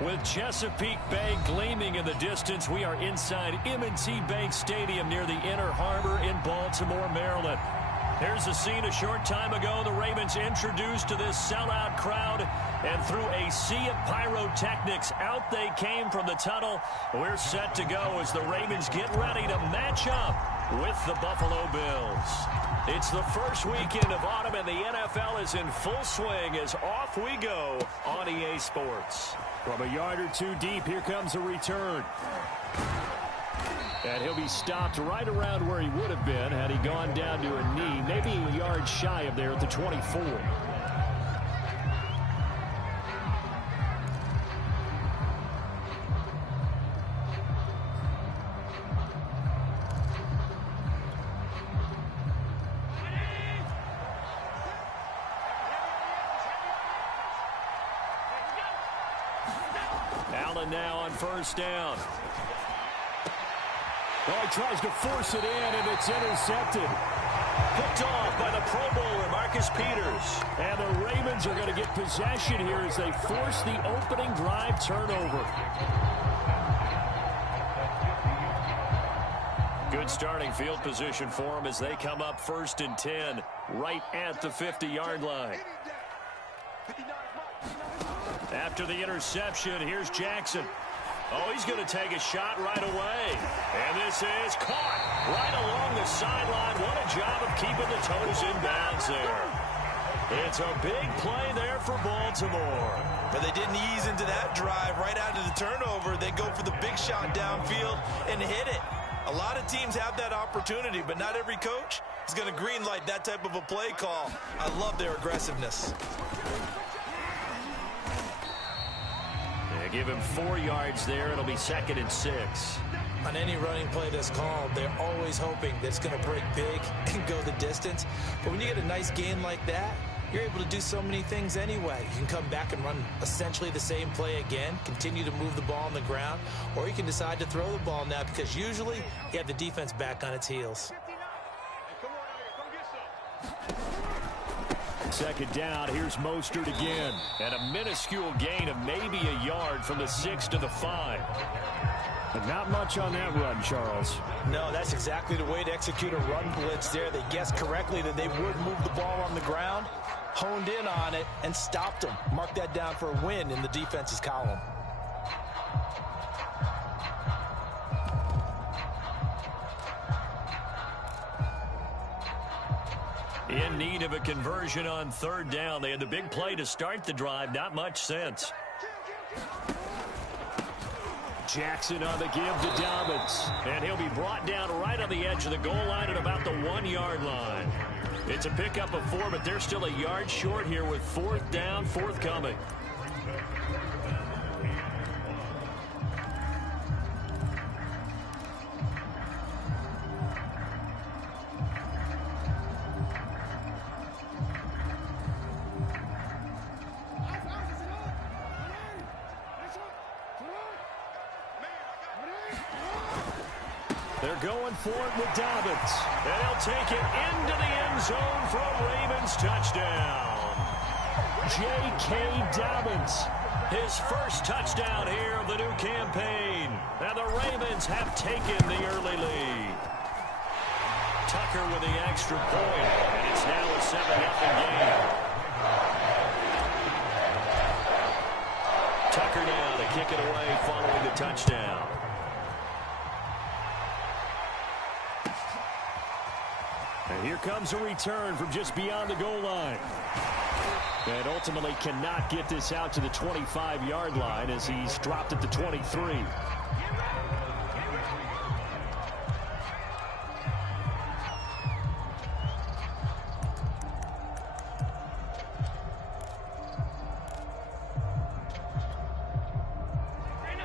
With Chesapeake Bay gleaming in the distance, we are inside M&T Bank Stadium near the Inner Harbor in Baltimore, Maryland. Here's a scene a short time ago. The Ravens introduced to this sellout crowd, and through a sea of pyrotechnics, out they came from the tunnel. We're set to go as the Ravens get ready to match up with the Buffalo Bills. It's the first weekend of autumn, and the NFL is in full swing as off we go on EA Sports. From a yard or two deep, here comes a return. And he'll be stopped right around where he would have been had he gone down to a knee, maybe a yard shy of there at the 24. Allen now on first down. Oh, he tries to force it in, and it's intercepted. Picked off by the Pro Bowler, Marcus Peters. And the Ravens are going to get possession here as they force the opening drive turnover. Good starting field position for them as they come up 1st and 10, right at the 50-yard line. After the interception, here's Jackson. Oh, he's going to take a shot right away. And this is caught right along the sideline. What a job of keeping the toes in bounds there. It's a big play there for Baltimore. But they didn't ease into that drive right out of the turnover. They go for the big shot downfield and hit it. A lot of teams have that opportunity, but not every coach is going to greenlight that type of a play call. I love their aggressiveness. Give him 4 yards there. It'll be 2nd and 6. On any running play that's called, they're always hoping that it's going to break big and go the distance. But when you get a nice gain like that, you're able to do so many things anyway. You can come back and run essentially the same play again, continue to move the ball on the ground, or you can decide to throw the ball now because usually you have the defense back on its heels. 2nd down, here's Mostert again. And a minuscule gain of maybe a yard from the 6 to the 5. But not much on that run, Charles. No, that's exactly the way to execute a run blitz there. They guessed correctly that they would move the ball on the ground, honed in on it, and stopped them. Mark that down for a win in the defense's column. In need of a conversion on 3rd down. They had the big play to start the drive. Not much sense. Jackson on the give to Dobbins. And he'll be brought down right on the edge of the goal line at about the 1-yard line. It's a pickup of 4, but they're still a yard short here with 4th down forthcoming. They're going for it with Dobbins. And he'll take it into the end zone for a Ravens touchdown. J.K. Dobbins. His first touchdown here of the new campaign. And the Ravens have taken the early lead. Tucker with the extra point. And it's now a 7-0 game. Tucker now to kick it away following the touchdown. And here comes a return from just beyond the goal line. And ultimately cannot get this out to the 25-yard line as he's dropped at the 23.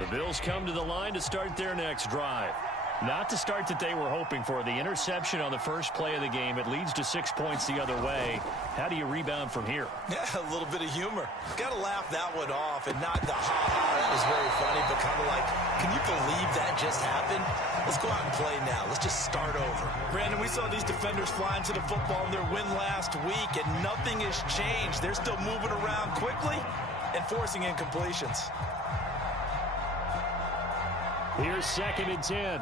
The Bills come to the line to start their next drive. Not the start that they were hoping for. The interception on the first play of the game. It leads to 6 points the other way. How do you rebound from here? Yeah, a little bit of humor. Got to laugh that one off, and not the ha-ha. That was very funny, but kind of like, can you believe that just happened? Let's go out and play now. Let's just start over. Brandon, we saw these defenders flying to the football in their win last week, and nothing has changed. They're still moving around quickly and forcing incompletions. Here's 2nd and 10.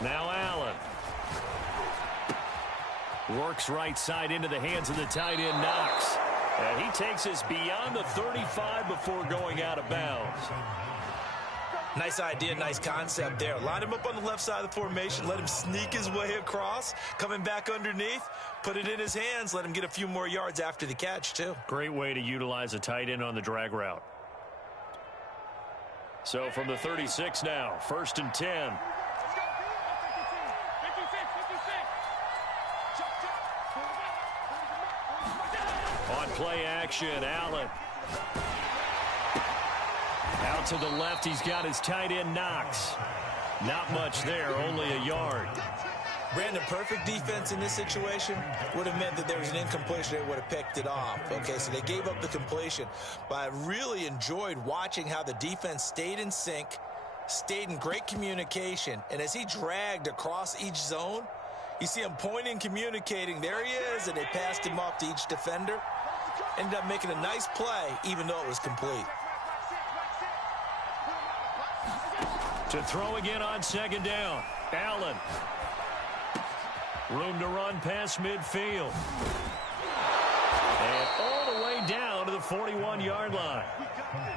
Now Allen. Works right side into the hands of the tight end, Knox. And he takes us beyond the 35 before going out of bounds. Nice idea, nice concept there. Line him up on the left side of the formation. Let him sneak his way across. Coming back underneath. Put it in his hands. Let him get a few more yards after the catch, too. Great way to utilize a tight end on the drag route. So from the 36 now, 1st and 10. On play action, Allen. Out to the left, he's got his tight end, Knox. Not much there, only a yard. Brandon, perfect defense in this situation would have meant that there was an incompletion. They would have picked it off. Okay, so they gave up the completion. But I really enjoyed watching how the defense stayed in sync, stayed in great communication. And as he dragged across each zone, you see him pointing, communicating. There he is, and they passed him off to each defender. Ended up making a nice play, even though it was complete. To throw again on 2nd down. Allen. Room to run past midfield. And all the way down to the 41-yard line.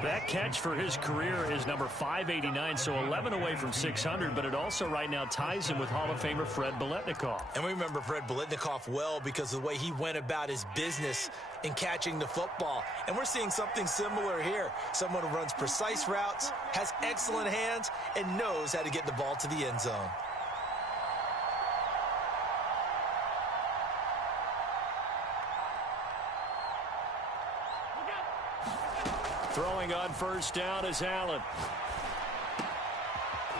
That catch for his career is number 589, so 11 away from 600, but it also right now ties him with Hall of Famer Fred Biletnikoff. And we remember Fred Biletnikoff well because of the way he went about his business in catching the football. And we're seeing something similar here. Someone who runs precise routes, has excellent hands, and knows how to get the ball to the end zone. Throwing on 1st down is Allen.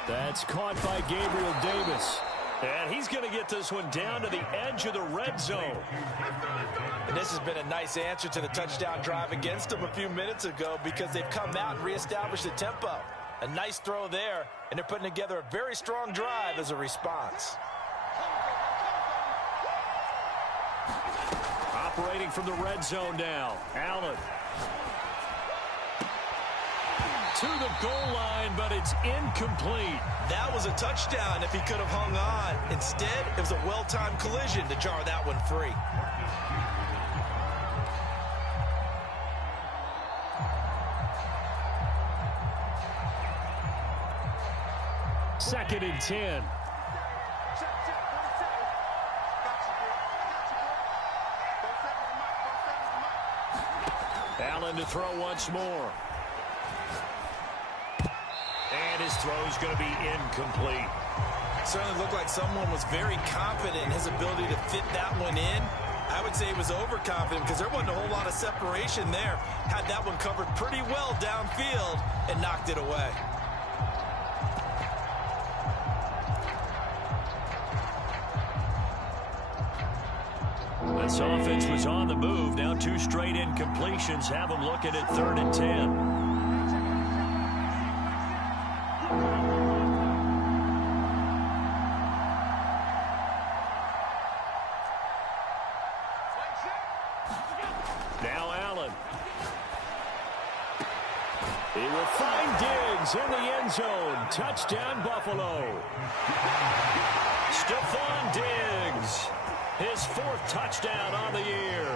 That's caught by Gabriel Davis. And he's going to get this one down to the edge of the red zone. And this has been a nice answer to the touchdown drive against them a few minutes ago because they've come out and reestablished the tempo. A nice throw there, and they're putting together a very strong drive as a response. Operating from the red zone now, Allen. To the goal line, but it's incomplete. That was a touchdown if he could have hung on. Instead, it was a well-timed collision to jar that one free. Second and 10. Allen to throw once more. And his throw is going to be incomplete. Certainly looked like someone was very confident in his ability to fit that one in. I would say he was overconfident because there wasn't a whole lot of separation there. Had that one covered pretty well downfield and knocked it away. This offense was on the move. Now 2 straight incompletions have them looking at 3rd and 10. Now Allen. He will find Diggs in the end zone. Touchdown, Buffalo. Stephon Diggs. His 4th touchdown on the year.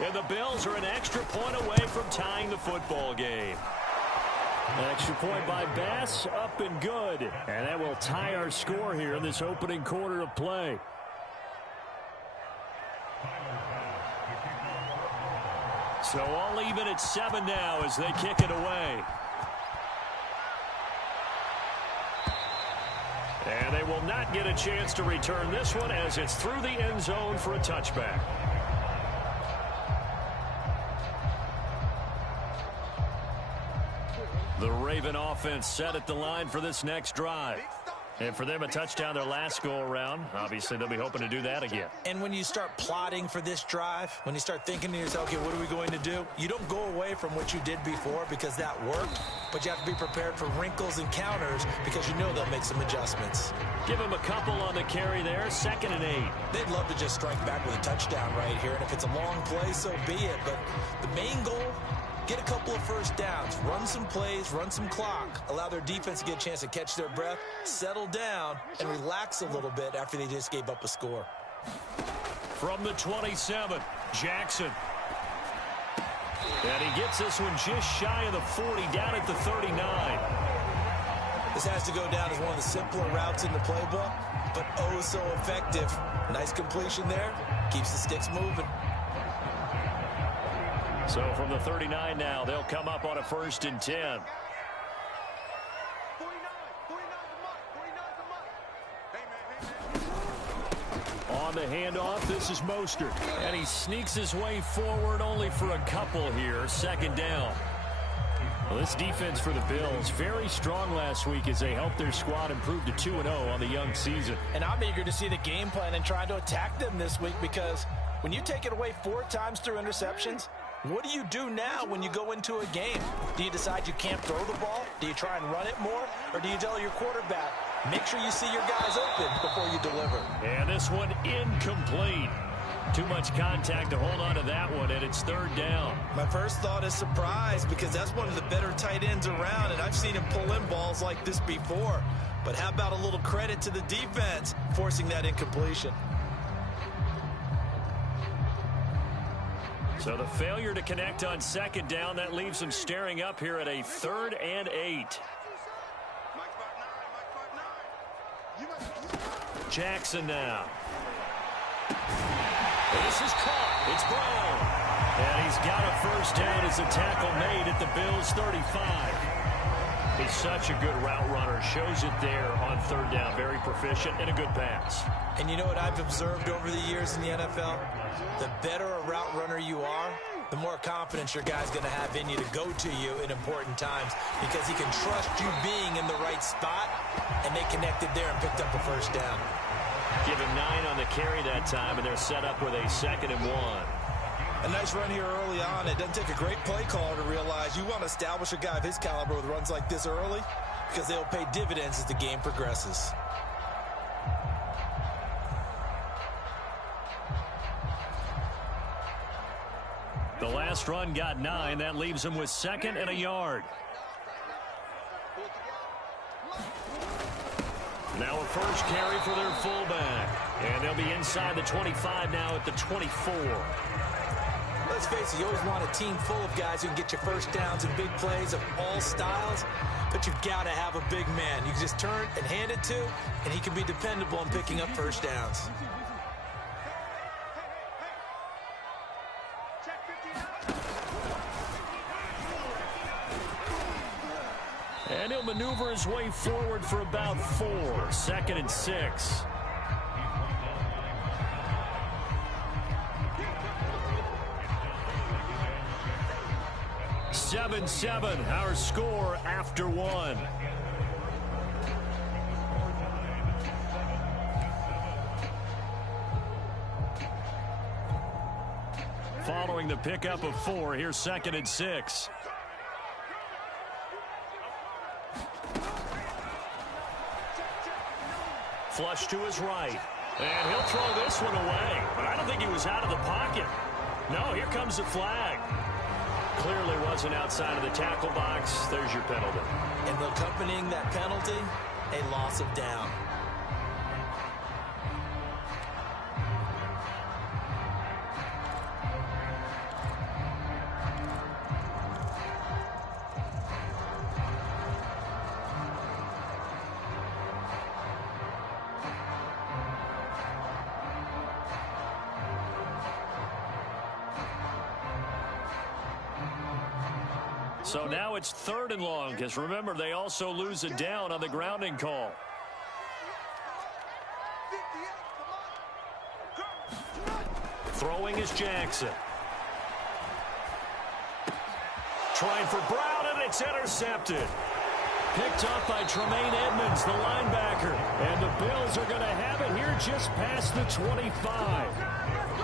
And the Bills are an extra point away from tying the football game. An extra point by Bass, up and good. And that will tie our score here in this opening quarter of play. So all even at 7 now as they kick it away. And they will not get a chance to return this one as it's through the end zone for a touchback. The Raven offense set at the line for this next drive. And for them, a touchdown their last go-around. Obviously, they'll be hoping to do that again. And when you start plotting for this drive, when you start thinking to yourself, okay, what are we going to do? You don't go away from what you did before because that worked, but you have to be prepared for wrinkles and counters because you know they'll make some adjustments. Give them a couple on the carry there, 2nd and 8. They'd love to just strike back with a touchdown right here, and if it's a long play, so be it. But the main goal, get a couple of first downs, run some plays, run some clock, allow their defense to get a chance to catch their breath, settle down, and relax a little bit after they just gave up a score. From the 27, Jackson. And he gets this one just shy of the 40, down at the 39. This has to go down as one of the simpler routes in the playbook, but oh so effective. Nice completion there, keeps the sticks moving. So from the 39 now, they'll come up on a 1st and 10. On the handoff, this is Mostert. And he sneaks his way forward only for a couple here. 2nd down. Well, this defense for the Bills, very strong last week as they helped their squad improve to 2-0 on the young season. And I'm eager to see the game plan and try to attack them this week because when you take it away 4 times through interceptions, what do you do now when you go into a game? Do you decide you can't throw the ball? Do you try and run it more? Or do you tell your quarterback, make sure you see your guys open before you deliver? And this one incomplete. Too much contact to hold on to that one, and it's 3rd down. My first thought is surprise because that's one of the better tight ends around, and I've seen him pull in balls like this before. But how about a little credit to the defense forcing that incompletion? So the failure to connect on 2nd down, that leaves them staring up here at a 3rd and 8. Jackson now. This is caught. It's Brown. And he's got a 1st down as a tackle made at the Bills' 35. He's such a good route runner. Shows it there on 3rd down. Very proficient and a good pass. And you know what I've observed over the years in the NFL? The better a route runner you are, the more confidence your guy's going to have in you to go to you in important times because he can trust you being in the right spot, and they connected there and picked up a 1st down. Give him 9 on the carry that time, and they're set up with a 2nd and 1. A nice run here early on. It doesn't take a great play caller to realize you want to establish a guy of his caliber with runs like this early because they'll pay dividends as the game progresses. The last run got 9. That leaves him with 2nd and a yard. Now a 1st carry for their fullback. And they'll be inside the 25 now at the 24. Let's face it, you always want a team full of guys who can get you 1st downs and big plays of all styles, but you've got to have a big man. You can just turn and hand it to, and he can be dependable in picking up 1st downs. And he'll maneuver his way forward for about 4. 2nd and 6. Seven, our score after 1. Following the pickup of 4, here's 2nd and 6. Flush to his right. And he'll throw this one away. But I don't think he was out of the pocket. No, here comes the flag. Clearly wasn't outside of the tackle box. There's your penalty. And accompanying that penalty, a loss of down. So now it's 3rd and long, because remember, they also lose a down on the grounding call. Throwing is Jackson. Trying for Brown, and it's intercepted. Picked off by Tremaine Edmonds, the linebacker. And the Bills are going to have it here just past the 25.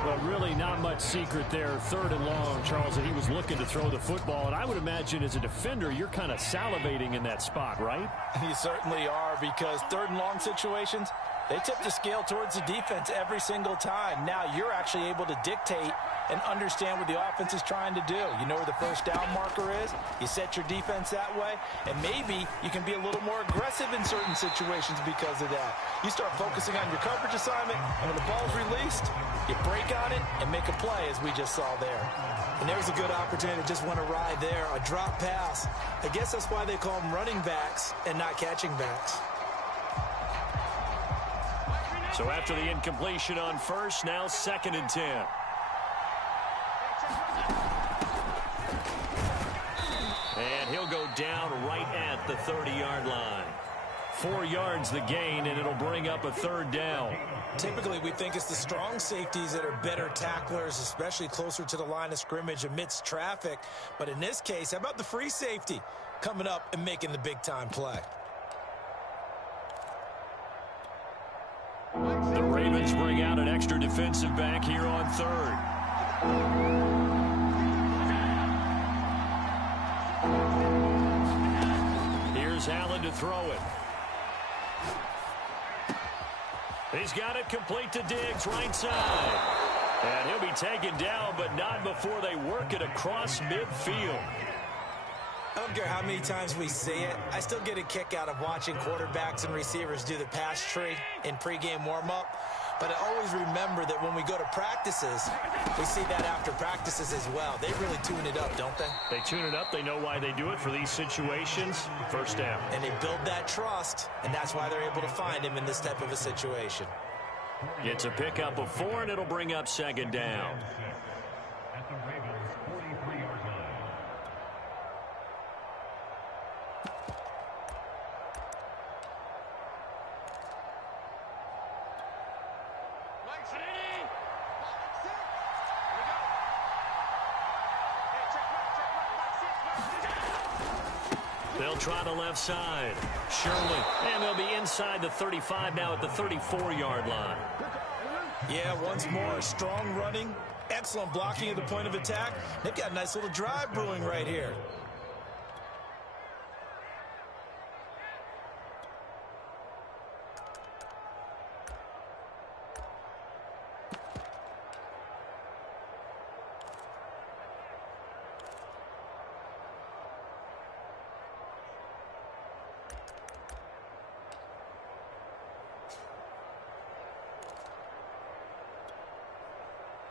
But really not much secret there. 3rd and long, Charles, that he was looking to throw the football. And I would imagine as a defender, you're kind of salivating in that spot, right? You certainly are, because 3rd and long situations, they tip the scale towards the defense every single time. Now you're actually able to dictate and understand what the offense is trying to do. You know where the first down marker is. You set your defense that way, and maybe you can be a little more aggressive in certain situations because of that. You start focusing on your coverage assignment, and when the ball's released, you break on it and make a play, as we just saw there. And there's a good opportunity to just want to ride there, a drop pass. I guess that's why they call them running backs and not catching backs. So after the incompletion on first, now 2nd and 10. And he'll go down right at the 30-yard line. 4 yards the gain, and it'll bring up a 3rd down. Typically, we think it's the strong safeties that are better tacklers, especially closer to the line of scrimmage amidst traffic. But in this case, how about the free safety coming up and making the big-time play? The Ravens bring out an extra defensive back here on 3rd. Here's Allen to throw it. He's got it complete to Diggs, right side. And he'll be taken down, but not before they work it across midfield. I don't care how many times we see it. I still get a kick out of watching quarterbacks and receivers do the pass tree in pregame warm-up. But I always remember that when we go to practices, we see that after practices as well. They really tune it up, don't they? They tune it up. They know why they do it for these situations. First down. And they build that trust, and that's why they're able to find him in this type of a situation. It's a pickup of 4, and it'll bring up 2nd down. They'll try the left side. Shirley. And they'll be inside the 35 now at the 34-yard line. Yeah, once more, strong running, excellent blocking at the point of attack. They've got a nice little drive brewing right here.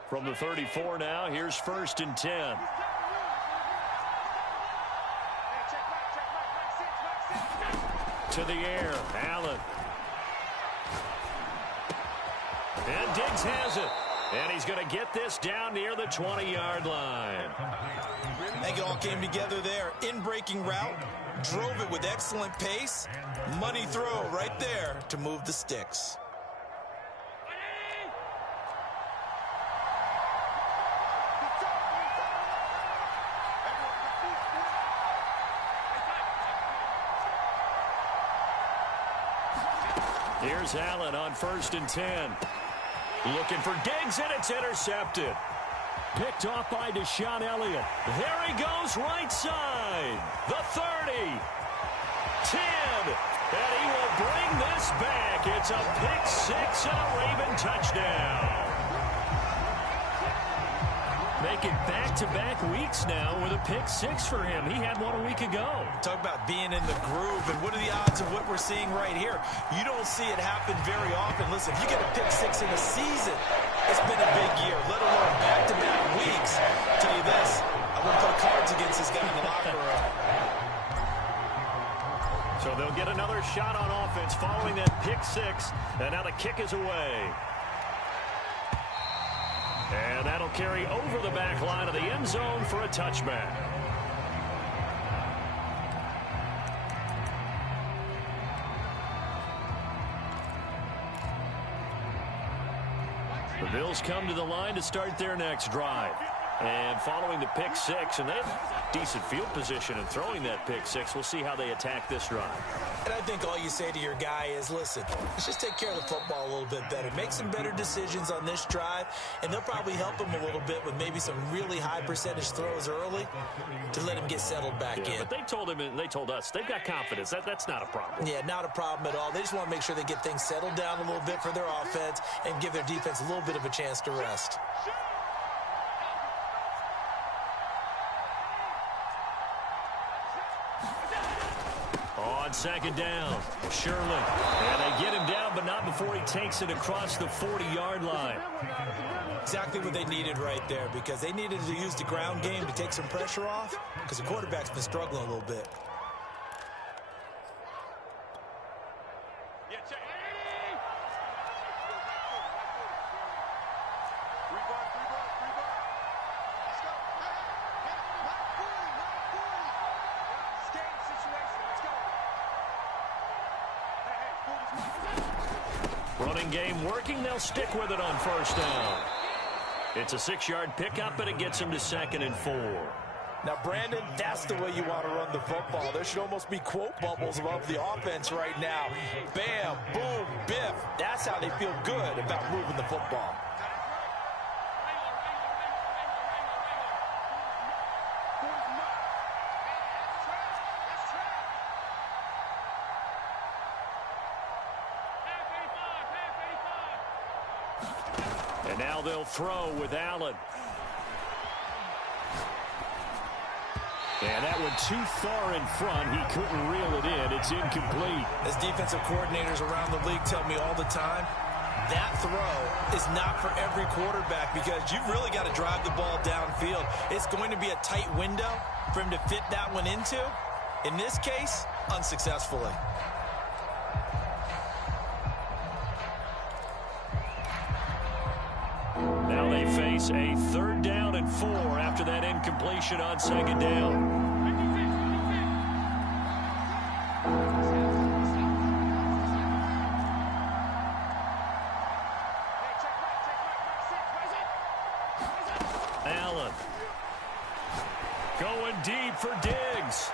From the 34 now, here's 1st and 10. To the air, Allen. And Diggs has it. And he's going to get this down near the 20-yard line. I think it all came together there. In-breaking route, drove it with excellent pace. Money throw right there to move the sticks. Here's Allen on 1st and 10. Looking for Diggs, and it's intercepted. Picked off by Deshaun Elliott. There he goes, right side. The 30. 10. And he will bring this back. It's a pick-6 and a Raven touchdown. Making back-to-back weeks now with a pick-6 for him. He had one a week ago. Talk about being in the groove, and what are the odds of what we're seeing right here? You don't see it happen very often. Listen, if you get a pick-6 in a season, it's been a big year, let alone back-to-back weeks. I'll tell you this, I wouldn't play cards against this guy in the locker room. So they'll get another shot on offense following that pick-6, and now the kick is away. And that'll carry over the back line of the end zone for a touchback. The Bills come to the line to start their next drive. And following the pick six, and they have decent field position in throwing that pick six. We'll see how they attack this drive. And I think all you say to your guy is, listen, let's just take care of the football a little bit better. Make some better decisions on this drive, and they'll probably help him a little bit with maybe some really high percentage throws early to let him get settled back in. But they told him, and they told us, they've got confidence. That's not a problem. Yeah, not a problem at all. They just want to make sure they get things settled down a little bit for their offense and give their defense a little bit of a chance to rest. On second down, Sherman. And they get him down, but not before he takes it across the 40-yard line. Exactly what they needed right there, because they needed to use the ground game to take some pressure off, because the quarterback's been struggling a little bit. Running game working. They'll stick with it on first down. It's a 6-yard pickup, and it gets him to 2nd and 4. Now, Brandon, that's the way you want to run the football. There should almost be quote bubbles above the offense right now. Bam, boom, biff. That's how they feel good about moving the football. And now they'll throw with Allen. And that one too far in front. He couldn't reel it in. It's incomplete. As defensive coordinators around the league tell me all the time, that throw is not for every quarterback, because you've really got to drive the ball downfield. It's going to be a tight window for him to fit that one into. In this case, unsuccessfully. Now they face a 3rd down and 4 after that incompletion on 2nd down. Allen going deep for Diggs.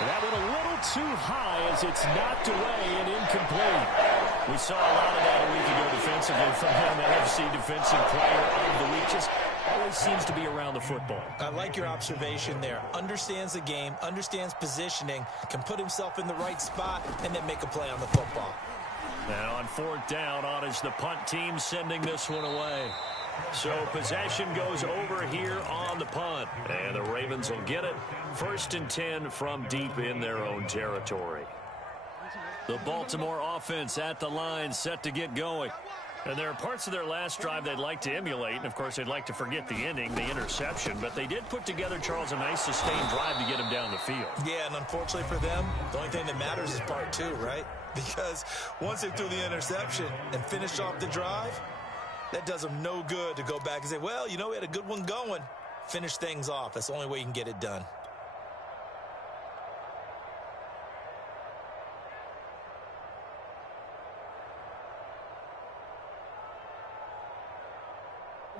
That one a little too high as it's knocked away and incomplete. We saw a lot of that a week ago defensively from him. NFC Defensive Player of the Week. Just always seems to be around the football. I like your observation there. Understands the game, understands positioning, can put himself in the right spot, and then make a play on the football. Now on 4th down, on is the punt team sending this one away. So possession goes over here on the punt. And the Ravens will get it. 1st and 10 from deep in their own territory. The Baltimore offense at the line, set to get going. And there are parts of their last drive they'd like to emulate. And, of course, they'd like to forget the ending, the interception. But they did put together, Charles, a nice sustained drive to get him down the field. Yeah, and unfortunately for them, the only thing that matters is part 2, right? Because once they threw the interception and finished off the drive, that does them no good to go back and say, well, you know, we had a good one going. Finish things off. That's the only way you can get it done.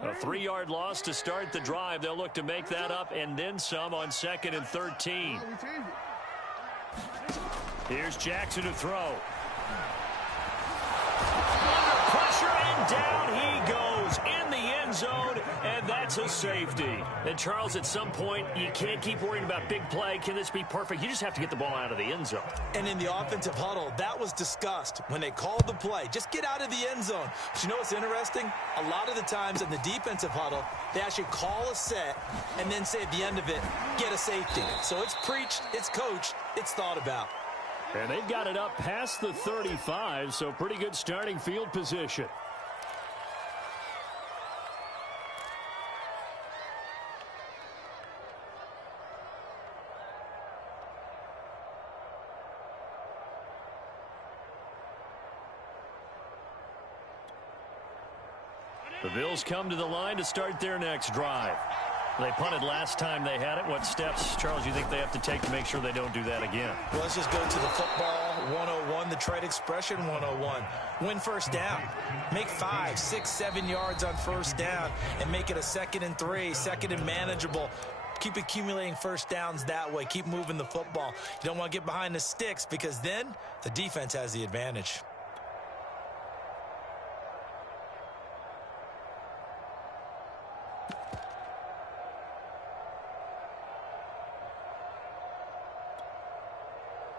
A 3-yard loss to start the drive. They'll look to make that up and then some on 2nd and 13. Here's Jackson to throw. Under pressure, and down he goes in the end zone, and that's a safety. And, Charles, at some point, you can't keep worrying about big play. Can this be perfect? You just have to get the ball out of the end zone. And in the offensive huddle, that was discussed when they called the play. Just get out of the end zone. But you know what's interesting? A lot of the times in the defensive huddle, they actually call a set and then say at the end of it, get a safety. So it's preached, it's coached, it's thought about. And they've got it up past the 35, so pretty good starting field position. The Bills come to the line to start their next drive. They punted last time they had it. What steps, Charles, do you think they have to take to make sure they don't do that again? Well, let's just go to the football 101, the trade expression 101. Win first down. Make 5, 6, 7 yards on first down and make it a 2nd and 3, 2nd and manageable. Keep accumulating first downs that way. Keep moving the football. You don't want to get behind the sticks because then the defense has the advantage.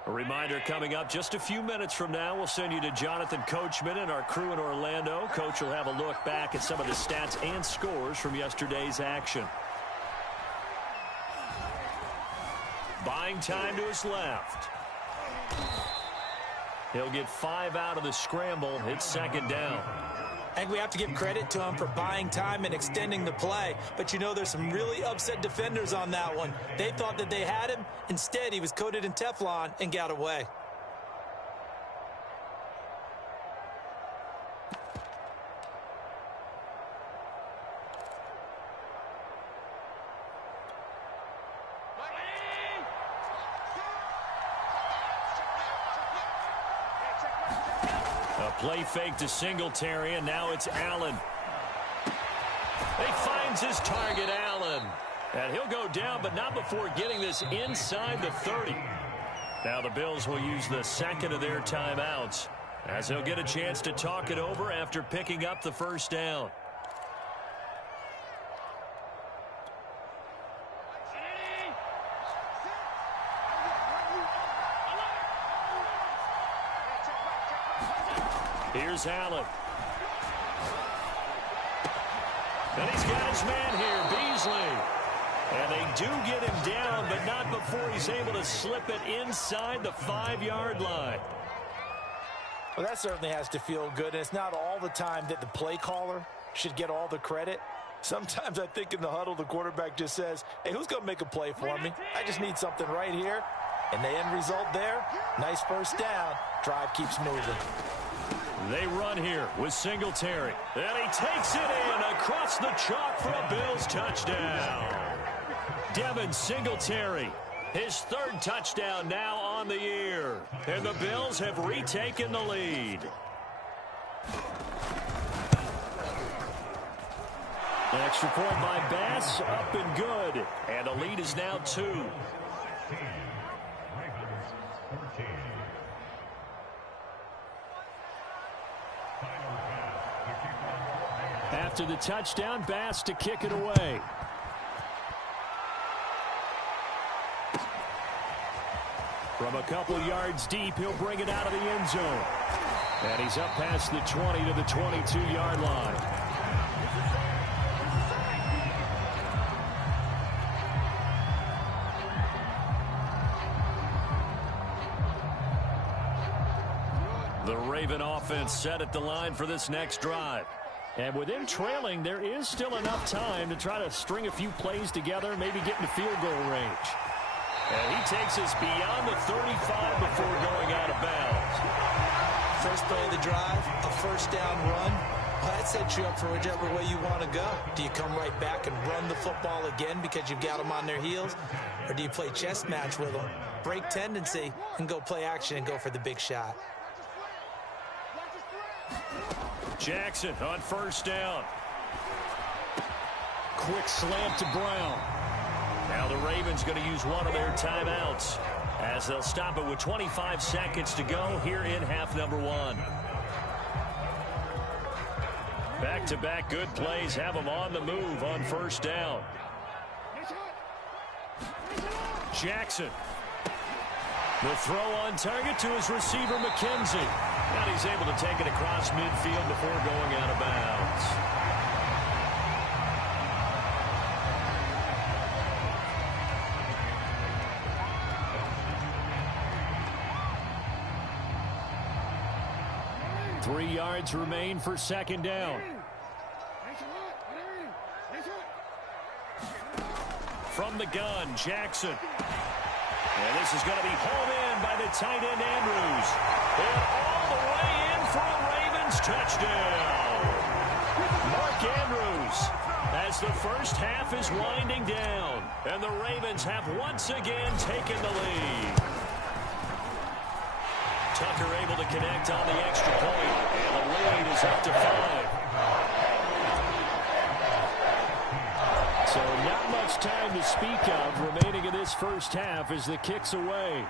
A reminder coming up just a few minutes from now. We'll send you to Jonathan Coachman and our crew in Orlando. Coach will have a look back at some of the stats and scores from yesterday's action. Buying time to his left. He'll get 5 out of the scramble. It's 2nd down. I think we have to give credit to him for buying time and extending the play. But, you know, there's some really upset defenders on that one. They thought that they had him. Instead, he was coated in Teflon and got away. Play fake to Singletary, and now it's Allen. He finds his target, Allen. And he'll go down, but not before getting this inside the 30. Now the Bills will use the 2nd of their timeouts as they'll get a chance to talk it over after picking up the first down. Here's Allen. And he's got his man here, Beasley. And they do get him down, but not before he's able to slip it inside the 5-yard line. Well, that certainly has to feel good. And it's not all the time that the play caller should get all the credit. Sometimes I think in the huddle, the quarterback just says, hey, who's going to make a play for me? I just need something right here. And the end result there, nice first down. Drive keeps moving. They run here with Singletary. And he takes it in across the chalk for a Bills touchdown. Devin Singletary, his 3rd touchdown now on the year. And the Bills have retaken the lead. An extra point by Bass, up and good. And the lead is now 2. After the touchdown, Bass to kick it away. From a couple yards deep, he'll bring it out of the end zone. And he's up past the 20 to the 22-yard line. The Raven offense set at the line for this next drive. And with him trailing, there is still enough time to try to string a few plays together, maybe get into field goal range. And he takes us beyond the 35 before going out of bounds. First play of the drive, a first down run. Well, that sets you up for whichever way you want to go. Do you come right back and run the football again because you've got them on their heels? Or do you play chess match with them, break tendency, and go play action and go for the big shot? Jackson on first down. Quick slant to Brown. Now the Ravens going to use one of their timeouts as they'll stop it with 25 seconds to go here in half number 1. Back-to-back good plays have them on the move on first down. Jackson. The throw on target to his receiver, McKenzie. And he's able to take it across midfield before going out of bounds. Three yards remain for second down. From the gun, Jackson. And this is going to be hauled in by the tight end, Andrews. And all the way in for a Ravens touchdown. Mark Mark Andrews, as the first half is winding down, and the Ravens have once again taken the lead. Tucker able to connect on the extra point, and the lead is up to 5. So not much time to speak of remaining in this first half as the kick's away.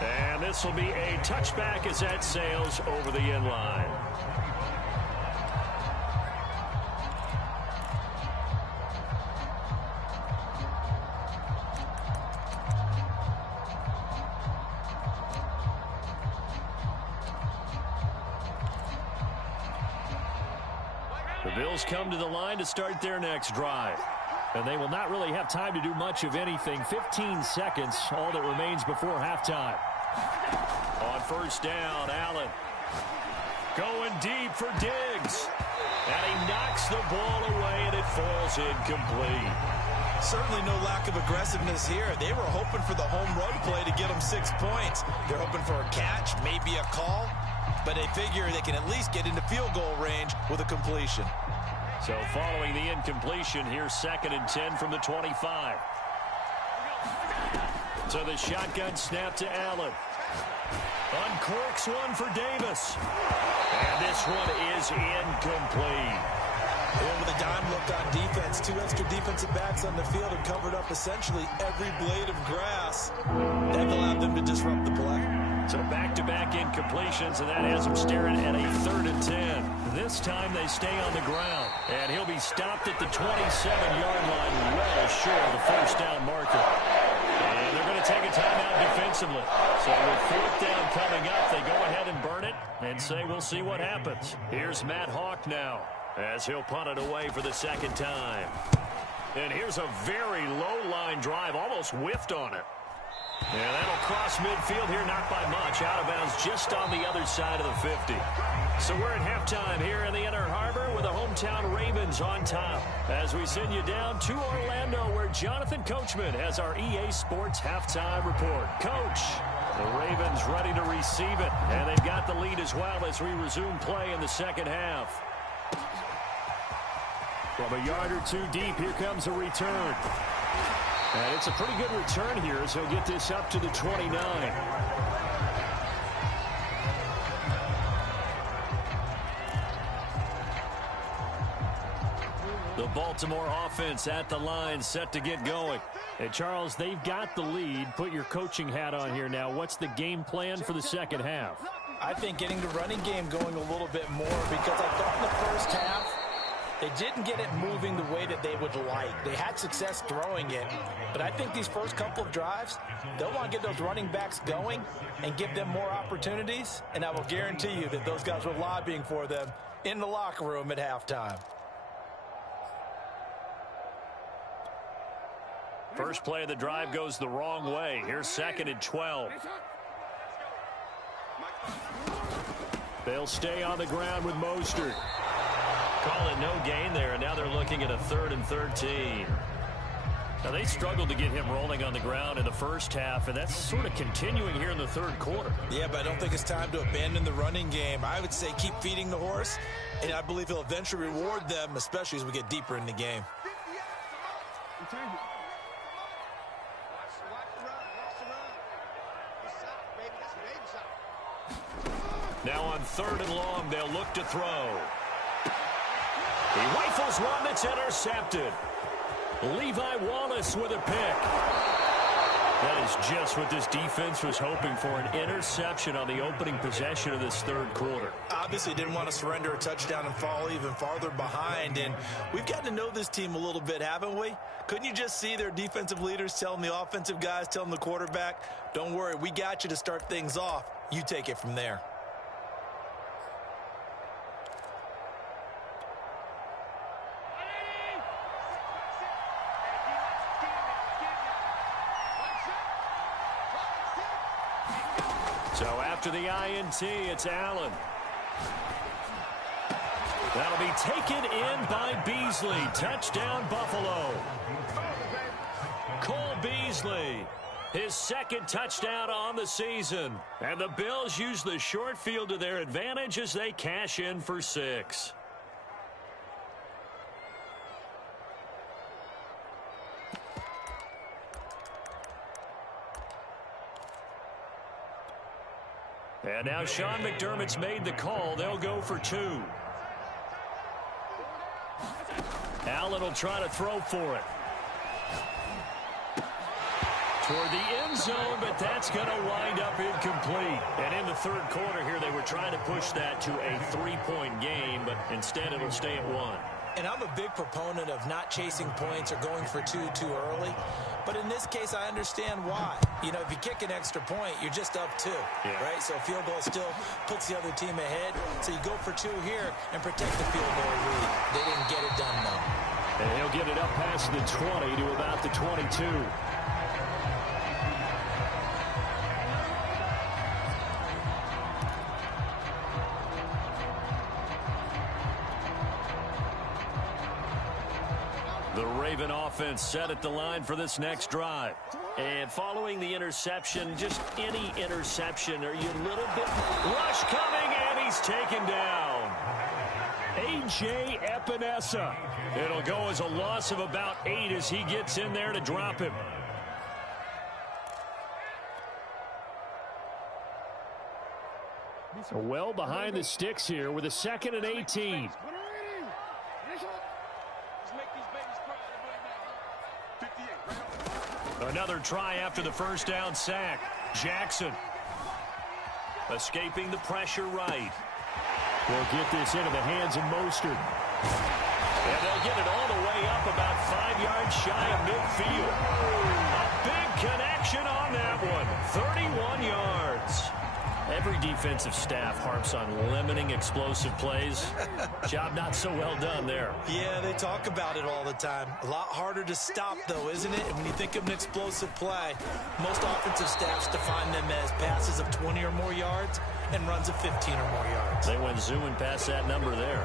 And this will be a touchback as that sails over the end line. The Bills come to the line to start their next drive. And they will not really have time to do much of anything. 15 seconds, all that remains before halftime. On first down, Allen going deep for Diggs. And he knocks the ball away, and it falls incomplete. Certainly no lack of aggressiveness here. They were hoping for the home run play to get them 6 points. They're hoping for a catch, maybe a call. But they figure they can at least get into field goal range with a completion. So following the incompletion, here's 2nd and 10 from the 25. So the shotgun snap to Allen. Uncorks one for Davis. And this one is incomplete. And with a dime look on defense, 2 extra defensive backs on the field have covered up essentially every blade of grass. That allowed them to disrupt the play. So back-to-back incompletions, and that has them staring at a 3rd and 10. This time they stay on the ground, and he'll be stopped at the 27-yard line, well short of the first down marker. And they're going to take a timeout defensively. So with 4th down coming up, they go ahead and burn it and say we'll see what happens. Here's Matt Hawk now, as he'll punt it away for the 2nd time. And here's a very low-line drive, almost whiffed on it. And that'll cross midfield here, not by much. Out of bounds just on the other side of the 50. So we're at halftime here in the Inner Harbor with the hometown Ravens on top. As we send you down to Orlando, where Jonathan Coachman has our EA Sports halftime report. Coach, the Ravens ready to receive it. And they've got the lead as well as we resume play in the second half. From a yard or two deep, here comes a return. And it's a pretty good return here as he'll get this up to the 29. The Baltimore offense at the line, set to get going. And Charles, they've got the lead. Put your coaching hat on here now. What's the game plan for the second half? I think getting the running game going a little bit more, because I thought in the first half, they didn't get it moving the way that they would like. They had success throwing it, but I think these first couple of drives, they'll want to get those running backs going and give them more opportunities, and I will guarantee you that those guys were lobbying for them in the locker room at halftime. First play of the drive goes the wrong way. Here's 2nd and 12. They'll stay on the ground with Mostert. Call it no gain there, and now they're looking at a 3rd and 13. Now, they struggled to get him rolling on the ground in the first half, and that's sort of continuing here in the 3rd quarter. Yeah, but I don't think it's time to abandon the running game. I would say keep feeding the horse, and I believe he'll eventually reward them, especially as we get deeper in the game. Now on 3rd and long, they'll look to throw. He rifles one that's intercepted. Levi Wallace with a pick. That is just what this defense was hoping for, an interception on the opening possession of this 3rd quarter. Obviously didn't want to surrender a touchdown and fall even farther behind, and we've gotten to know this team a little bit, haven't we? Couldn't you just see their defensive leaders telling the offensive guys, telling the quarterback, don't worry, we got you to start things off. You take it from there. So after the INT, it's Allen. That'll be taken in by Beasley. Touchdown, Buffalo. Cole Beasley His second touchdown on the season. And the Bills use the short field to their advantage as they cash in for 6. And now Sean McDermott's made the call. They'll go for 2. Allen will try to throw for it. Toward the end zone, but that's going to wind up incomplete. And in the third quarter here, they were trying to push that to a 3-point game, but instead it'll stay at 1. And I'm a big proponent of not chasing points or going for 2 too early. But in this case, I understand why. You know, if you kick an extra point, you're just up 2, right? So a field goal still puts the other team ahead. So you go for 2 here and protect the field goal lead. They didn't get it done, though. And he'll get it up past the 20 to about the 22. The Raven offense set at the line for this next drive. And following the interception, just any interception, are you a little bit... Rush coming, and he's taken down. A.J. Epinesa. It'll go as a loss of about 8 as he gets in there to drop him. Well behind the sticks here with a 2nd and 18. Another try after the first down sack. Jackson escaping the pressure right. They'll get this into the hands of Mostert. And they'll get it all the way up about 5 yards shy of midfield. A big connection on that one. 31 yards. Every defensive staff harps on limiting explosive plays. Job not so well done there. Yeah, they talk about it all the time. A lot harder to stop, though, isn't it? And when you think of an explosive play, most offensive staffs define them as passes of 20 or more yards and runs of 15 or more yards. They went zooming past that number there.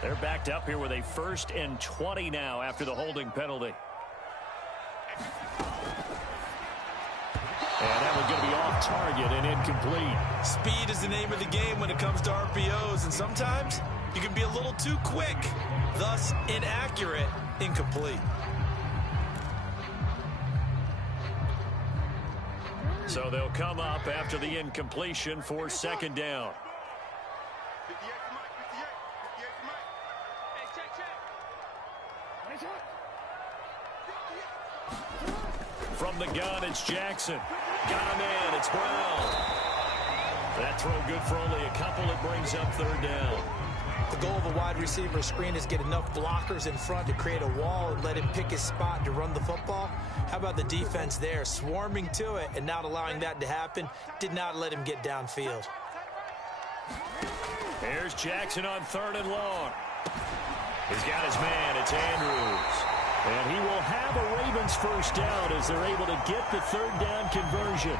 They're backed up here with a 1st and 20 now after the holding penalty. And that one's going to be off target and incomplete. Speed is the name of the game when it comes to RPOs, and sometimes you can be a little too quick, thus inaccurate, incomplete. So they'll come up after the incompletion for 2nd down. From the gun, it's Jackson. Got a man, it's Brown. That throw good for only a couple. It brings up 3rd down. The goal of a wide receiver screen is get enough blockers in front to create a wall and let him pick his spot to run the football. How about the defense there, swarming to it and not allowing that to happen? Did not let him get downfield. Here's Jackson on 3rd and long. He's got his man, it's Andrews. And he will have a Ravens 1st down as they're able to get the 3rd down conversion.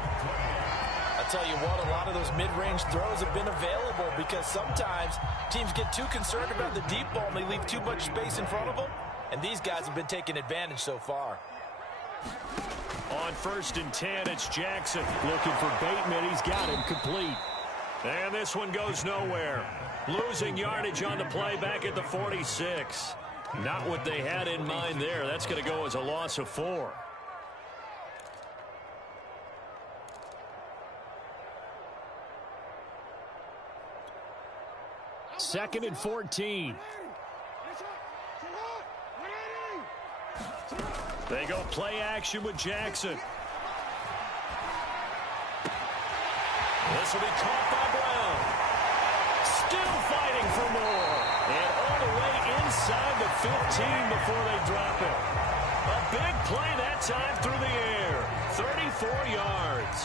I'll tell you what, a lot of those mid-range throws have been available because sometimes teams get too concerned about the deep ball and they leave too much space in front of them. And these guys have been taking advantage so far. On 1st and 10, it's Jackson. Looking for Bateman. He's got him complete. And this one goes nowhere. Losing yardage on the play back at the 46. Not what they had in mind there. That's going to go as a loss of 4. Second and 14. They go play action with Jackson. This will be caught by Brown. Still fighting for more. And all the way inside the 15 before they drop it. A big play that time through the air. 34 yards.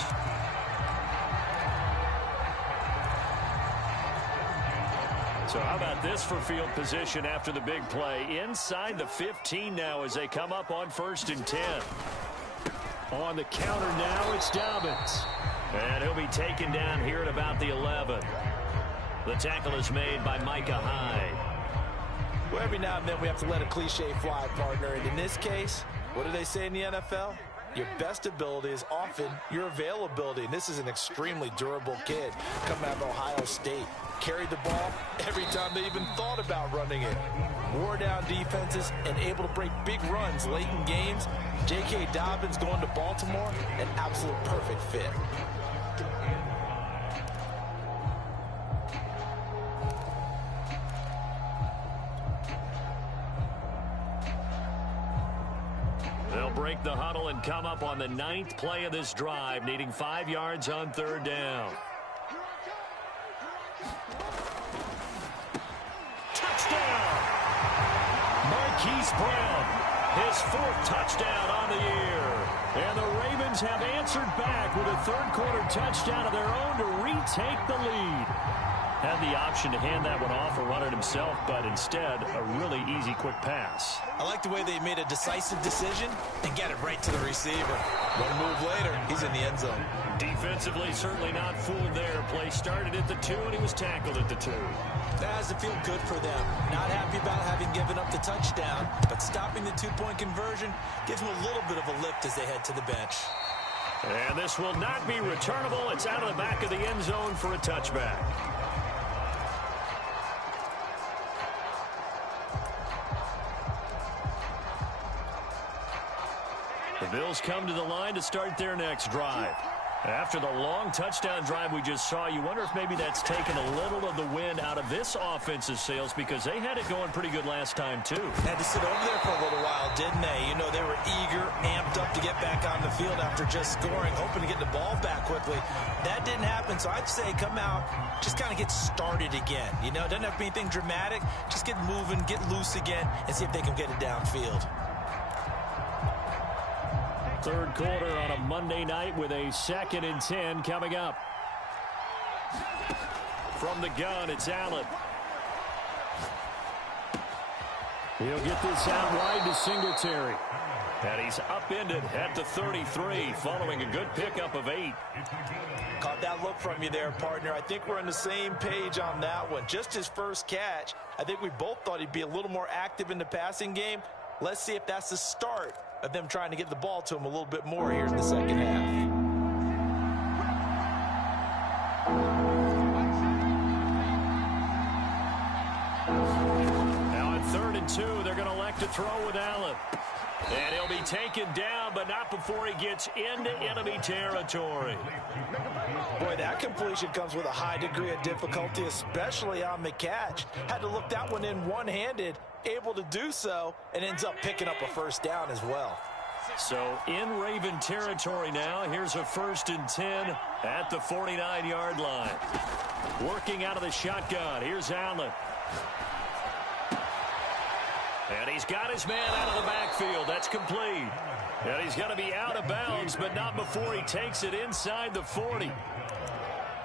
So how about this for field position after the big play? Inside the 15 now as they come up on 1st and 10. On the counter now, it's Dobbins. And he'll be taken down here at about the 11. The tackle is made by Micah Hyde. Well, every now and then we have to let a cliche fly, partner. And in this case, what do they say in the NFL? Your best ability is often your availability. And this is an extremely durable kid coming out of Ohio State. Carried the ball every time they even thought about running it. Wore down defenses and able to break big runs late in games. J.K. Dobbins going to Baltimore, an absolute perfect fit. They'll break the huddle and come up on the 9th play of this drive, needing 5 yards on 3rd down. Touchdown! Marquise Brown, his 4th touchdown on the year. And the Ravens have answered back with a 3rd quarter touchdown of their own to retake the lead. Had the option to hand that one off or run it himself, but instead, a really easy, quick pass. I like the way they made a decisive decision and get it right to the receiver. One move later, he's in the end zone. Defensively, certainly not fooled there. Play started at the 2, and he was tackled at the 2. That has to feel good for them. Not happy about having given up the touchdown, but stopping the 2-point conversion gives them a little bit of a lift as they head to the bench. And this will not be returnable. It's out of the back of the end zone for a touchback. The Bills come to the line to start their next drive. After the long touchdown drive we just saw, you wonder if maybe that's taken a little of the wind out of this offense's sails because they had it going pretty good last time, too. Had to sit over there for a little while, didn't they? You know, they were eager, amped up to get back on the field after just scoring, hoping to get the ball back quickly. That didn't happen, so I'd say come out, just kind of get started again. You know, it doesn't have to be anything dramatic. Just get moving, get loose again, and see if they can get it downfield. 3rd quarter on a Monday night with a 2nd and 10 coming up. From the gun, it's Allen. He'll get this out wide to Singletary. And he's upended at the 33 following a good pickup of 8. Caught that look from you there, partner. I think we're on the same page on that one. Just his first catch. I think we both thought he'd be a little more active in the passing game. Let's see if that's the start of them trying to get the ball to him a little bit more here in the second half. Now on 3rd and 2, they're going to elect to throw with Allen. And he'll be taken down, but not before he gets into enemy territory. Boy, that completion comes with a high degree of difficulty, especially on the catch. Had to look that one in one-handed, able to do so, and ends up picking up a first down as well. So in Raven territory now, here's a 1st and 10 at the 49-yard line. Working out of the shotgun, here's Allen. And he's got his man out of the backfield. That's complete. And he's going to be out of bounds, but not before he takes it inside the 40.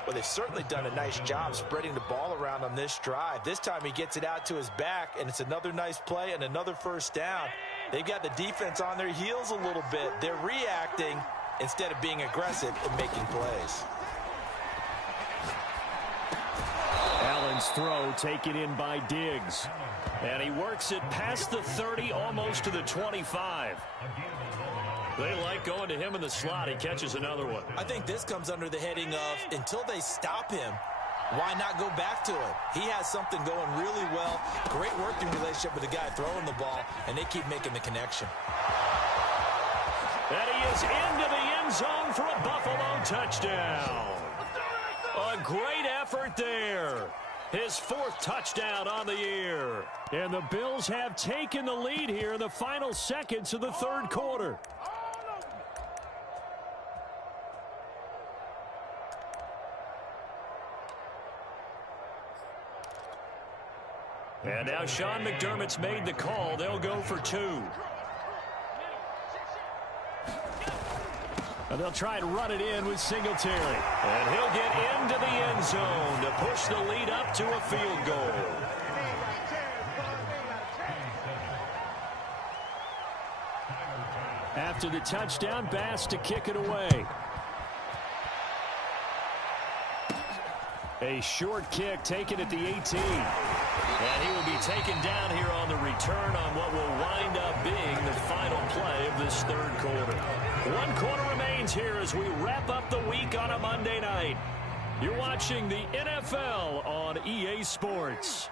Well, they've certainly done a nice job spreading the ball around on this drive. This time he gets it out to his back, and it's another nice play and another first down. They've got the defense on their heels a little bit. They're reacting instead of being aggressive and making plays. Allen's throw taken in by Diggs. And he works it past the 30, almost to the 25. They like going to him in the slot. He catches another one. I think this comes under the heading of until they stop him, why not go back to it? He has something going really well. Great working relationship with the guy throwing the ball, and they keep making the connection. And he is into the end zone for a Buffalo touchdown. A great effort there. His 4th touchdown on the year. And the Bills have taken the lead here in the final seconds of the 3rd quarter. And now Sean McDermott's made the call. They'll go for 2. And they'll try and run it in with Singletary. And he'll get into the end zone to push the lead up to a field goal. After the touchdown, Bass to kick it away. A short kick taken at the 18. And he will be taken down here on the return on what will wind up being the final play of this third quarter. 1 quarter remains here as we wrap up the week on a Monday night. You're watching the NFL on EA Sports.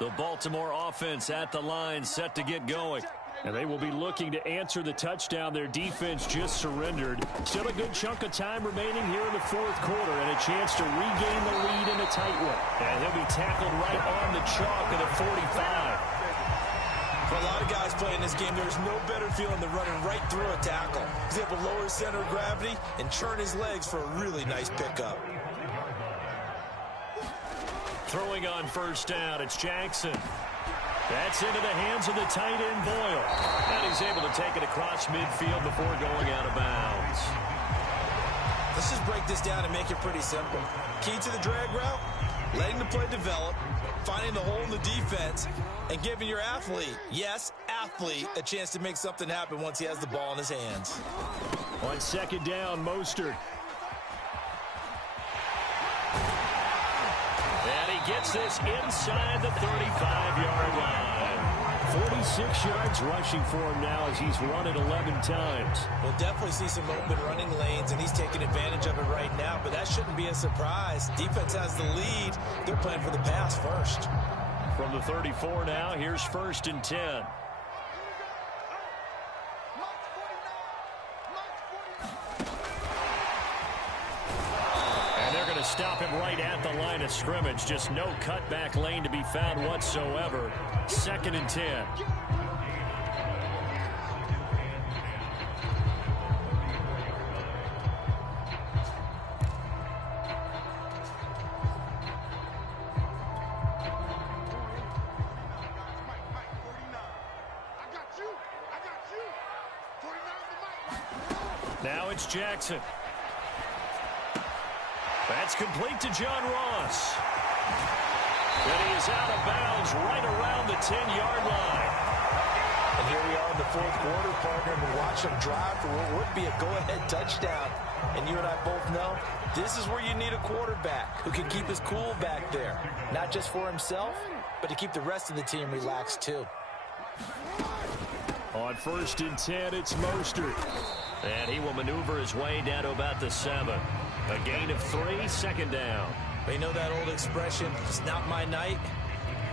The Baltimore offense at the line, set to get going. And they will be looking to answer the touchdown their defense just surrendered. Still a good chunk of time remaining here in the fourth quarter and a chance to regain the lead in a tight one. And he'll be tackled right on the chalk of the 45. For a lot of guys playing this game, there's no better feeling than running right through a tackle. He's able to lower his center of gravity and churn his legs for a really nice pickup. Throwing on first down, it's Jackson. That's into the hands of the tight end, Boyle. And he's able to take it across midfield before going out of bounds. Let's just break this down and make it pretty simple. Key to the drag route, letting the play develop, finding the hole in the defense, and giving your athlete, yes, athlete, a chance to make something happen once he has the ball in his hands. On second down, Mostert. And he gets this inside the 35-yard line. 46 yards rushing for him now as he's run it 11 times. We'll definitely see some open running lanes, and he's taking advantage of it right now, but that shouldn't be a surprise. Defense has the lead. They're playing for the pass first. From the 34 now, here's 1st and 10. Stop him right at the line of scrimmage. Just no cutback lane to be found whatsoever. 2nd and 10. Now it's Jackson. That's complete to John Ross. And he is out of bounds right around the 10-yard line. And here we are in the fourth quarter, partner, and we watch him drive for what would be a go-ahead touchdown. And you and I both know this is where you need a quarterback who can keep his cool back there. Not just for himself, but to keep the rest of the team relaxed too. On 1st and 10, it's Mostert. And he will maneuver his way down to about the 7. A gain of 3, 2nd down. You know that old expression, it's not my night?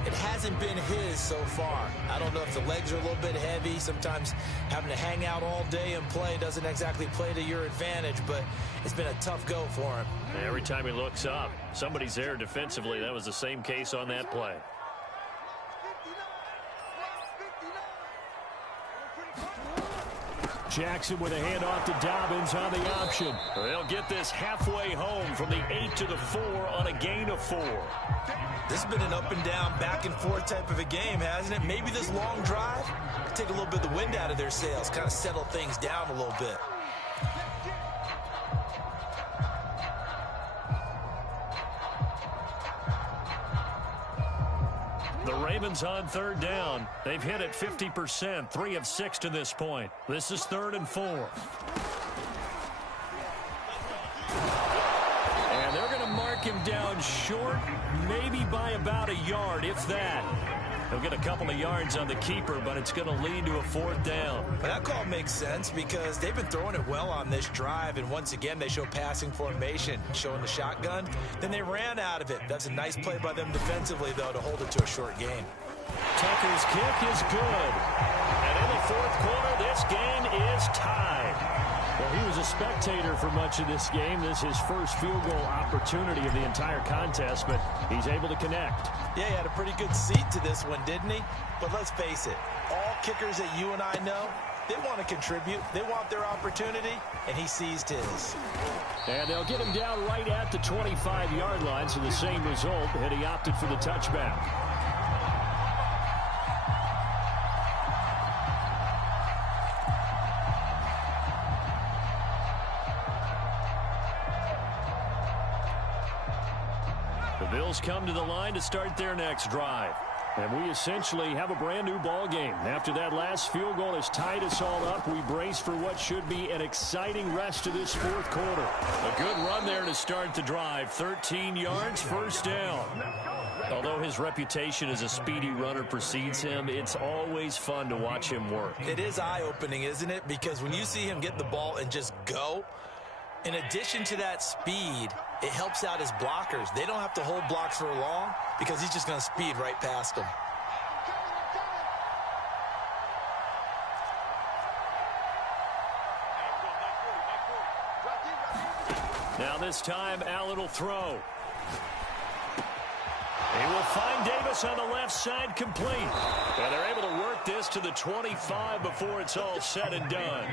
It hasn't been his so far. I don't know if the legs are a little bit heavy. Sometimes having to hang out all day and play doesn't exactly play to your advantage, but it's been a tough go for him. Every time he looks up, somebody's there defensively. That was the same case on that play. Jackson with a handoff to Dobbins on the option. They'll get this halfway home from the 8 to the 4 on a gain of 4. This has been an up and down, back and forth type of a game, hasn't it? Maybe this long drive could take a little bit of the wind out of their sails, kind of settle things down a little bit. The Ravens on 3rd down. They've hit it 50%, 3 of 6 to this point. This is 3rd and 4. And they're going to mark him down short, maybe by about a yard, if that. He'll get a couple of yards on the keeper, but it's going to lead to a 4th down. But that call makes sense because they've been throwing it well on this drive, and once again they show passing formation, showing the shotgun. Then they ran out of it. That's a nice play by them defensively, though, to hold it to a short game. Tucker's kick is good. And in the 4th quarter, this game is tied. Well, he was a spectator for much of this game. This is his first field goal opportunity of the entire contest, but he's able to connect. Yeah, he had a pretty good seat to this one, didn't he? But let's face it, all kickers that you and I know, they want to contribute. They want their opportunity, and he seized his. And they'll get him down right at the 25-yard line, so the same result, and he opted for the touchback. The Bills come to the line to start their next drive. And we essentially have a brand new ball game. After that last field goal has tied us all up, we brace for what should be an exciting rest of this fourth quarter. A good run there to start the drive. 13 yards, first down. Although his reputation as a speedy runner precedes him, it's always fun to watch him work. It is eye-opening, isn't it? Because when you see him get the ball and just go, in addition to that speed, it helps out his blockers. They don't have to hold blocks for long because he's just going to speed right past them. Now this time, Allen will throw. He will find Davis on the left side, complete. And they're able to work this to the 25 before it's all said and done.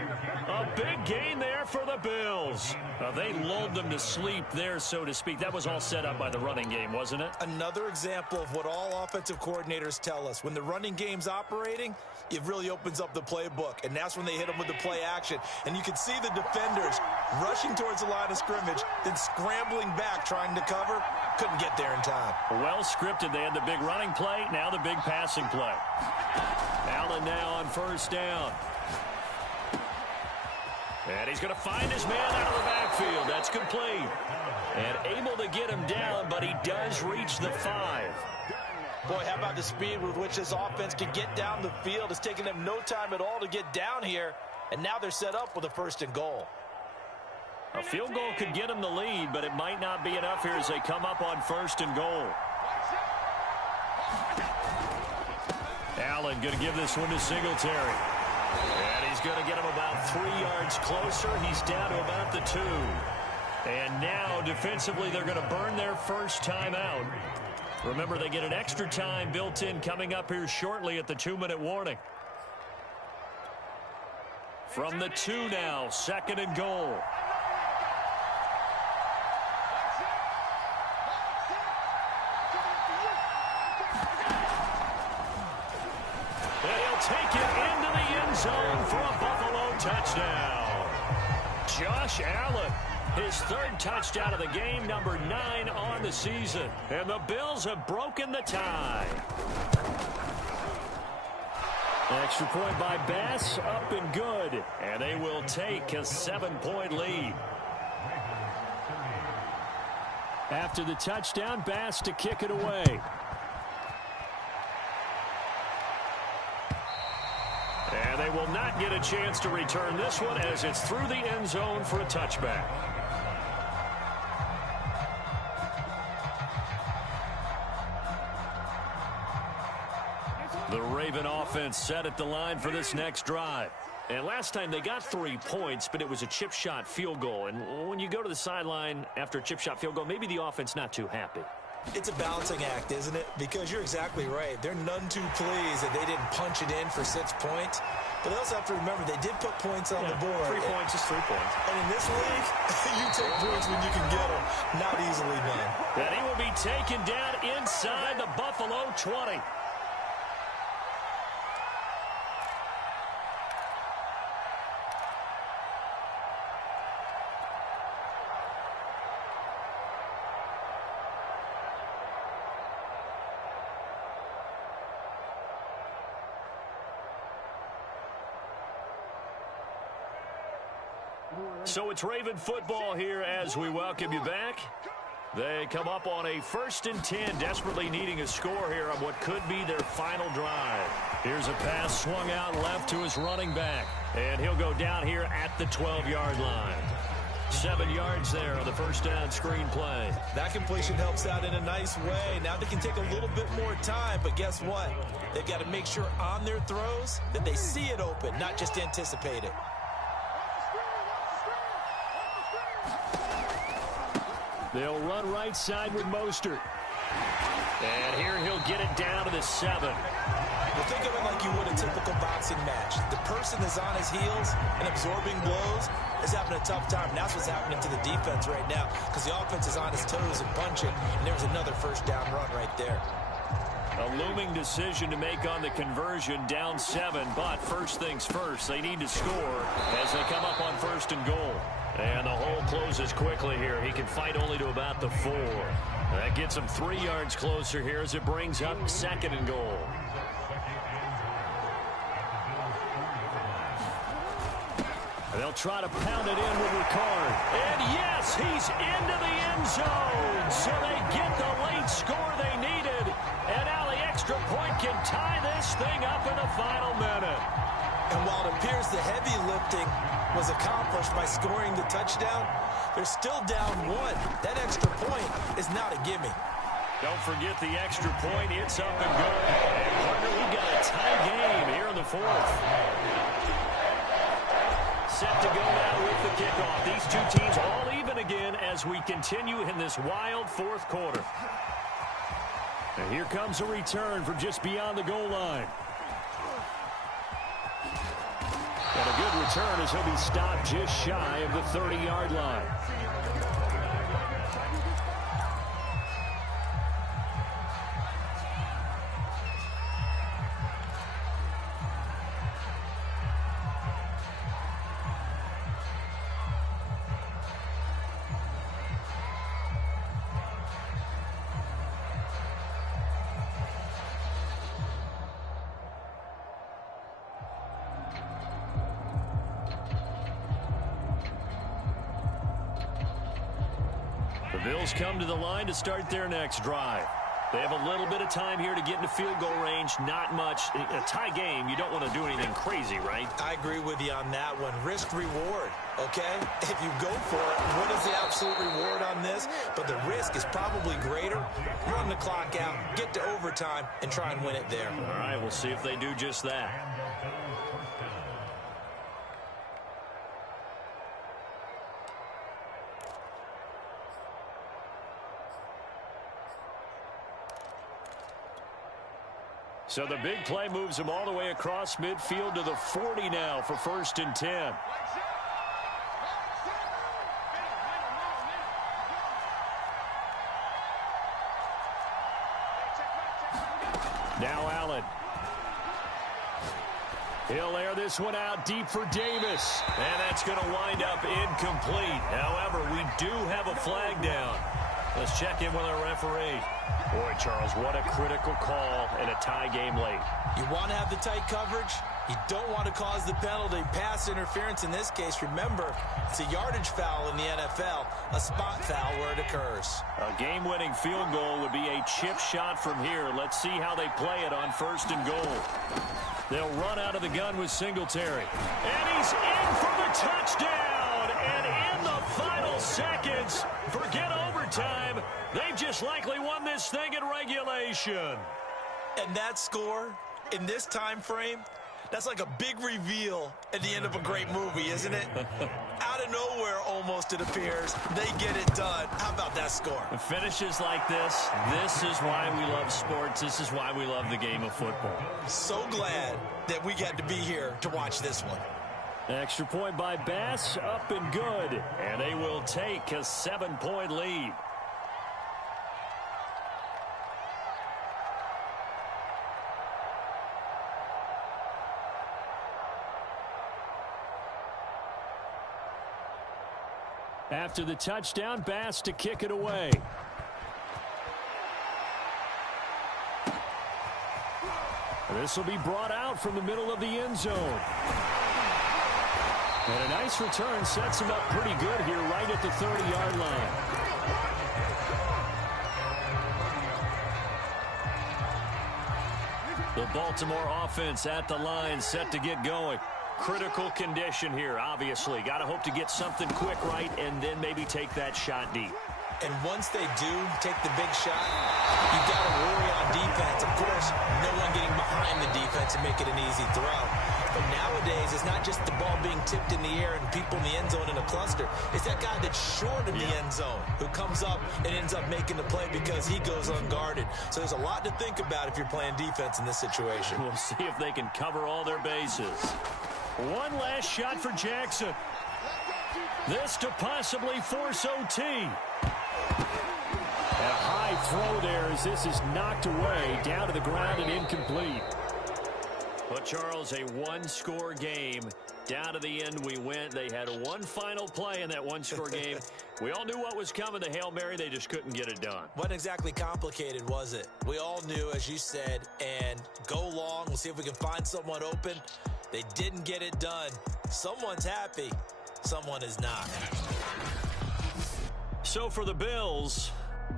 A big gain there for the Bills. They lulled them to sleep there, so to speak. That was all set up by the running game, wasn't it? Another example of what all offensive coordinators tell us. When the running game's operating, it really opens up the playbook, and that's when they hit them with the play action. And you can see the defenders rushing towards the line of scrimmage, then scrambling back, trying to cover. Couldn't get there in time. Well scripted. They had the big running play, now the big passing play. Allen now on first down. And he's going to find his man out of the backfield. That's complete. And able to get him down, but he does reach the 5. Boy, how about the speed with which this offense can get down the field? It's taken them no time at all to get down here, and now they're set up with a 1st and goal. A field goal could get them the lead, but it might not be enough here as they come up on 1st and goal. Allen going to give this one to Singletary. And he's going to get him about 3 yards closer. He's down to about the 2. And now, defensively, they're going to burn their first time out. Remember, they get an extra time built in coming up here shortly at the 2-minute warning. From the 2 now, 2nd and goal. Take it into the end zone for a Buffalo touchdown. Josh Allen, his 3rd touchdown of the game, number 9 on the season. And the Bills have broken the tie. Extra point by Bass, up and good. And they will take a 7-point lead. After the touchdown, Bass to kick it away. And they will not get a chance to return this one as it's through the end zone for a touchback. The Raven offense set at the line for this next drive. And last time they got 3 points, but it was a chip shot field goal. And when you go to the sideline after a chip shot field goal, maybe the offense not too happy. It's a balancing act, isn't it? Because you're exactly right. They're none too pleased that they didn't punch it in for 6 points. But they also have to remember they did put points on the board. 3 points is 3 points. And in this league, you take points when you can get them. Not easily done. And he will be taken down inside the Buffalo 20. So it's Raven football here as we welcome you back. They come up on a 1st and 10, desperately needing a score here on what could be their final drive. Here's a pass swung out left to his running back, and he'll go down here at the 12-yard line. 7 yards there on the first down screen play. That completion helps out in a nice way. Now they can take a little bit more time, but guess what? They've got to make sure on their throws that they see it open, not just anticipate it. They'll run right side with Mostert. And here he'll get it down to the 7. Well, think of it like you would a typical boxing match. The person that's on his heels and absorbing blows is having a tough time. And that's what's happening to the defense right now because the offense is on his toes and punching. And there's another 1st down run right there. A looming decision to make on the conversion, down 7. But first things first, they need to score as they come up on 1st and goal. And the hole closes quickly here. He can fight only to about the 4. That gets them 3 yards closer here as it brings up 2nd and goal. They'll try to pound it in with Ricard. And yes, he's into the end zone. So they get the late score they needed. And now the extra point can tie this thing up in the final minute. And while it appears the heavy lifting was accomplished by scoring the touchdown, they're still down 1. That extra point is not a gimme. Don't forget the extra point. It's up and good. And partner, we've got a tie game here in the 4th. Set to go now with the kickoff. These two teams all even again as we continue in this wild 4th quarter. And here comes a return from just beyond the goal line. And a good return as he'll be stopped just shy of the 30-yard line. The Bills come to the line to start their next drive. They have a little bit of time here to get into field goal range. Not much. In a tie game, you don't want to do anything crazy, right? I agree with you on that one. Risk reward, okay? If you go for it, what is the absolute reward on this? But the risk is probably greater. Run the clock out, get to overtime, and try and win it there. All right, we'll see if they do just that. So the big play moves him all the way across midfield to the 40 now for 1st and 10. Now Allen. He'll air this one out deep for Davis. And that's going to wind up incomplete. However, we do have a flag down. Let's check in with our referee. Boy, Charles, what a critical call in a tie game late. You want to have the tight coverage. You don't want to cause the penalty. Pass interference in this case. Remember, it's a yardage foul in the NFL, a spot foul where it occurs. A game-winning field goal would be a chip shot from here. Let's see how they play it on 1st and goal. They'll run out of the gun with Singletary. And he's in for the touchdown. And in the final seconds, forget overtime. They've just likely won this thing in regulation. And that score in this time frame, that's like a big reveal at the end of a great movie, isn't it? Out of nowhere, almost, it appears. They get it done. How about that score? Finishes like this is why we love sports. This is why we love the game of football. So glad that we got to be here to watch this one. Extra point by Bass, up and good. And they will take a 7-point lead. After the touchdown, Bass to kick it away. This will be brought out from the middle of the end zone. And a nice return sets him up pretty good here right at the 30-yard line. The Baltimore offense at the line set to get going. Critical condition here, obviously. Got to hope to get something quick right and then maybe take that shot deep. And once they do take the big shot, you got to worry on defense. Of course, no one getting behind the defense and make it an easy throw. But nowadays, it's not just the ball being tipped in the air and people in the end zone in a cluster. It's that guy that's short of the end zone who comes up and ends up making the play because he goes unguarded. So there's a lot to think about if you're playing defense in this situation. We'll see if they can cover all their bases. One last shot for Jackson. This to possibly force OT. A high throw there as this is knocked away, down to the ground and incomplete. But, Charles, a one-score game. Down to the end we went. They had one final play in that one-score game. We all knew what was coming, the Hail Mary. They just couldn't get it done. Wasn't exactly complicated, was it? We all knew, as you said, and go long. We'll see if we can find someone open. They didn't get it done. Someone's happy. Someone is not. So for the Bills,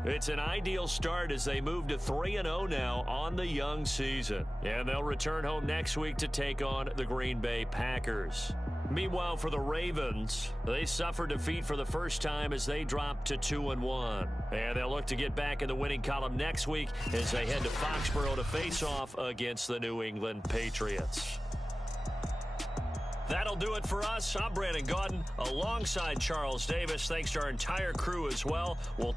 it's an ideal start as they move to 3-0 now on the young season. And they'll return home next week to take on the Green Bay Packers. Meanwhile, for the Ravens, they suffered defeat for the first time as they dropped to 2-1. And they'll look to get back in the winning column next week as they head to Foxborough to face off against the New England Patriots. That'll do it for us. I'm Brandon Gaudin alongside Charles Davis. Thanks to our entire crew as well. We'll